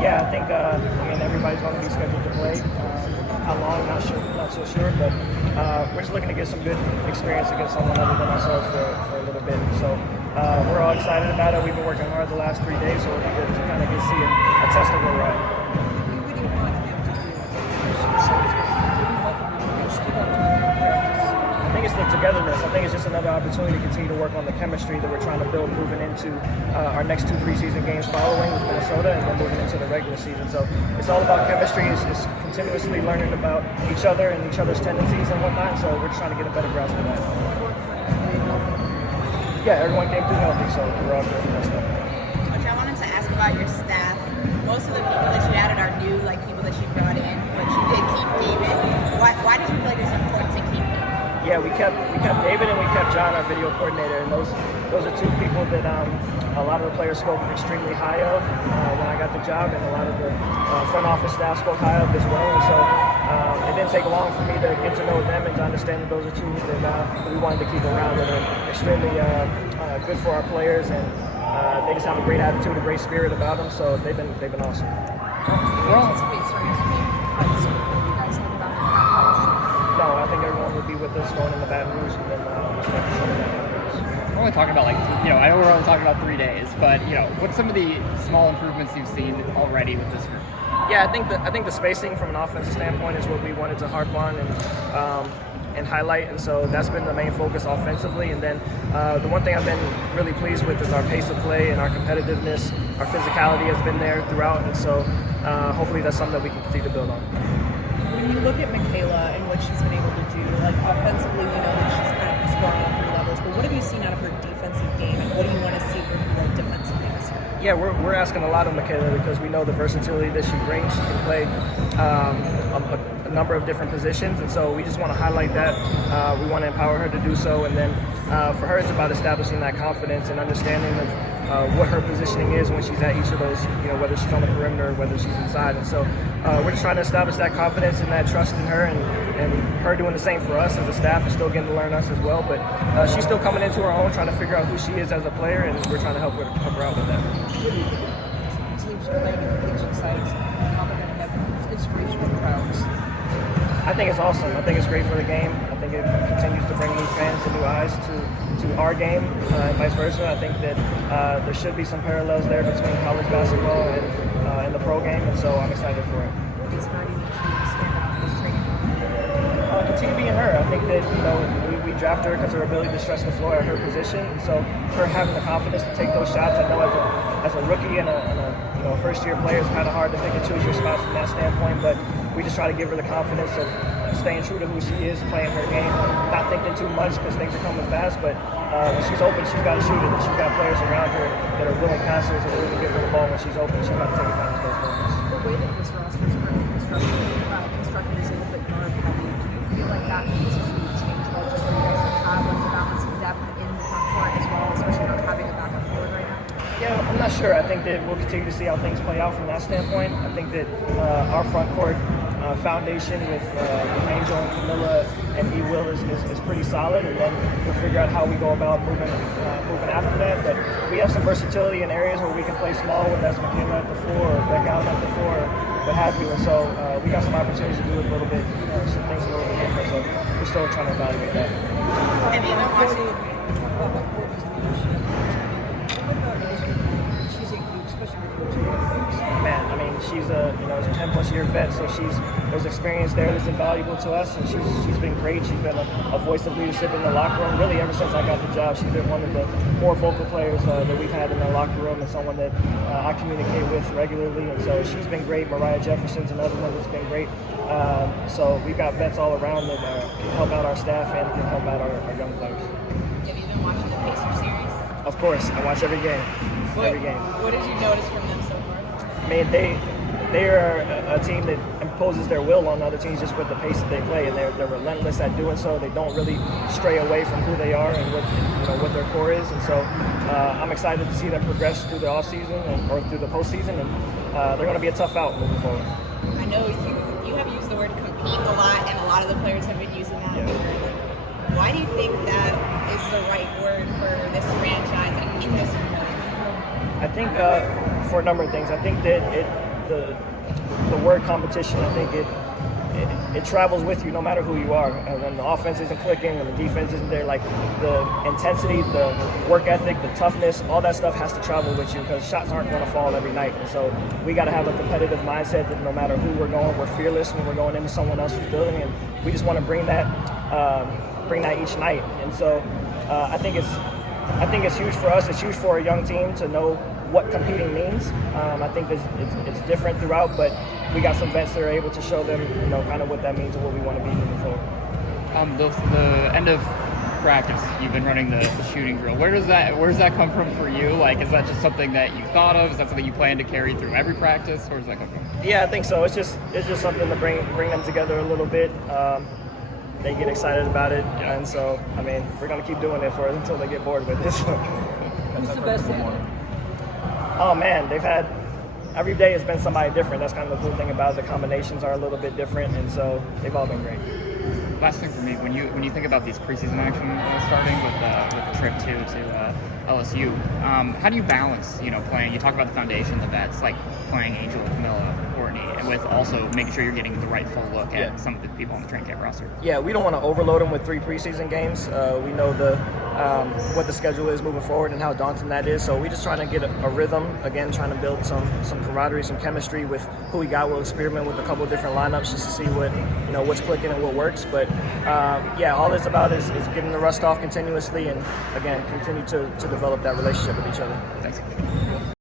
Yeah, I think everybody's going to be scheduled to play. How long? Not so sure. But we're just looking to get some good experience against someone other than ourselves for a little bit. So we're all excited about it. We've been working hard the last 3 days, so it'll be good to kind of see a test of where we're at. What do you want him to do? I think it's the togetherness. I think it's just another opportunity to continue to work on the chemistry that we're trying to build moving into our next 2 preseason games following with Minnesota and then moving into the regular season. So it's all about chemistry. It's continuously learning about each other and each other's tendencies and whatnot. So we're just trying to get a better grasp of that. Yeah, everyone came through healthy, so we're all good for that stuff. Coach, I wanted to ask about your staff. Most of the people that you added are new, like people that you brought in, but you did keep David. Why did you feel like it was important to keep him? Yeah, we kept David and we kept John, our video coordinator, and those are 2 people that a lot of the players spoke extremely high of when I got the job, and a lot of the front office staff spoke high of as well. And so it didn't take long for me to get to know them and to understand that those are 2 that we wanted to keep around, and they're extremely good for our players, and they just have a great attitude, a great spirit about them. So they've been awesome. No, I think everyone will be with us going in the Baton Rouge, and then we'll start to show that afterwards. We're only talking about I know we're only talking about 3 days, but what's some of the small improvements you've seen already with this group? Yeah, I think the spacing from an offensive standpoint is what we wanted to harp on and highlight, and so that's been the main focus offensively. And then the one thing I've been really pleased with is our pace of play and our competitiveness. Our physicality has been there throughout, and so hopefully that's something that we can continue to build on. When you look at Michaela and what she's been able to do, like offensively, we know that she's kind of scoring on 3 levels, but what have you seen out of her defensive game, and what do you want to see from her defensive games? Yeah, we're asking a lot of Michaela because we know the versatility that she brings. She can play a number of different positions, and so we just want to highlight that. We want to empower her to do so, and then for her, it's about establishing that confidence and understanding of what her positioning is when she's at each of those, whether she's on the perimeter or whether she's inside. And so we're just trying to establish that confidence and that trust in her, and her doing the same for us as a staff and still getting to learn us as well. But she's still coming into her own, trying to figure out who she is as a player, and we're trying to help her out with that. Teams playing in pitching sites, how they're going to have inspirational crowds. I think it's awesome. I think it's great for the game. I think it continues to bring new fans and new eyes to our game, and vice versa. I think that there should be some parallels there between college basketball and the pro game, and so I'm excited for it. What is Maddie to stand out in this training? Continue being her. I think that we draft her because of her ability to stretch the floor at her position, and so her having the confidence to take those shots. I know as a rookie and a first-year player, it's kind of hard to pick and choose your spots from that standpoint, but we just try to give her the confidence of staying true to who she is, playing her game, not thinking too much because things are coming fast, but when she's open, she's got to shoot it, and she's got players around her that are willing passers and willing to give her the ball when she's open. She's got to take advantage of those moments. The way that this roster is currently constructed is a little bit guard heavy. Do you feel like that needs to change a little just for you guys to have the balance of depth in the front court as well, especially not having a backup forward right now? Yeah, I'm not sure. I think that we'll continue to see how things play out from that standpoint. I think that our front court foundation with Angel and Camilla and E. Will is pretty solid, and then we'll figure out how we go about moving after that. But we have some versatility in areas where we can play small, whether that's Michaela at the 4 or Beck out at the 4, or what have you. And so we got some opportunities to do it a little bit, some things a little bit different. So we're still trying to evaluate that. Have you been watching? Man, I mean, she's a 10+ year vet, so there's experience there that's invaluable to us, and she's been great. She's been a voice of leadership in the locker room. Really, ever since I got the job, she's been one of the more vocal players that we've had in the locker room, and someone that I communicate with regularly. And so she's been great. Mariah Jefferson's another one that's been great. So we've got vets all around that can help out our staff and can help out our young players. Have you been watching the Pacers series? Of course, I watch every game. What did you notice from them so far? I mean, they are a team that imposes their will on other teams just with the pace that they play, and they're relentless at doing so. They don't really stray away from who they are and what their core is. And so I'm excited to see them progress through the offseason or through the postseason, and they're going to be a tough out moving forward. I know you have used the word compete a lot, and a lot of the players have been using that word. Why do you think that is the right word for this franchise and in this moment? I think for a number of things. I think that the word competition, I think it travels with you no matter who you are. And when the offense isn't clicking and the defense isn't there, like the intensity, the work ethic, the toughness, all that stuff has to travel with you because shots aren't going to fall every night. And so we got to have a competitive mindset that no matter who we're going, we're fearless when we're going into someone else's building, and we just want to bring that each night. And so I think it's huge for us. It's huge for a young team to know what competing means. I think it's different throughout, but we got some vets that are able to show them, kind of what that means and what we want to be moving forward. The end of practice, you've been running the shooting drill. Where does that come from for you? Like, is that just something that you thought of? Is that something you plan to carry through every practice? Where does that come from? Yeah, I think so. It's just something to bring them together a little bit. They get excited about it, and so we're gonna keep doing it until they get bored with it. Who's the best at? Oh man, every day has been somebody different. That's kind of the cool thing about it. The combinations are a little bit different, and so they've all been great. Last thing for me, when you think about these preseason action starting with the trip to LSU, how do you balance playing? You talk about the foundation, the vets, like playing Angel, Camilla, Courtney, and with also making sure you're getting the right full look at some of the people on the training camp roster. Yeah, we don't want to overload them with 3 preseason games. We know what the schedule is moving forward and how daunting that is. So we just trying to get a rhythm. Again, trying to build some camaraderie, some chemistry with who we got. We'll experiment with a couple of different lineups just to see what's clicking and what works. But all it's about is getting the rust off continuously, and again, continue to develop that relationship with each other. Thanks.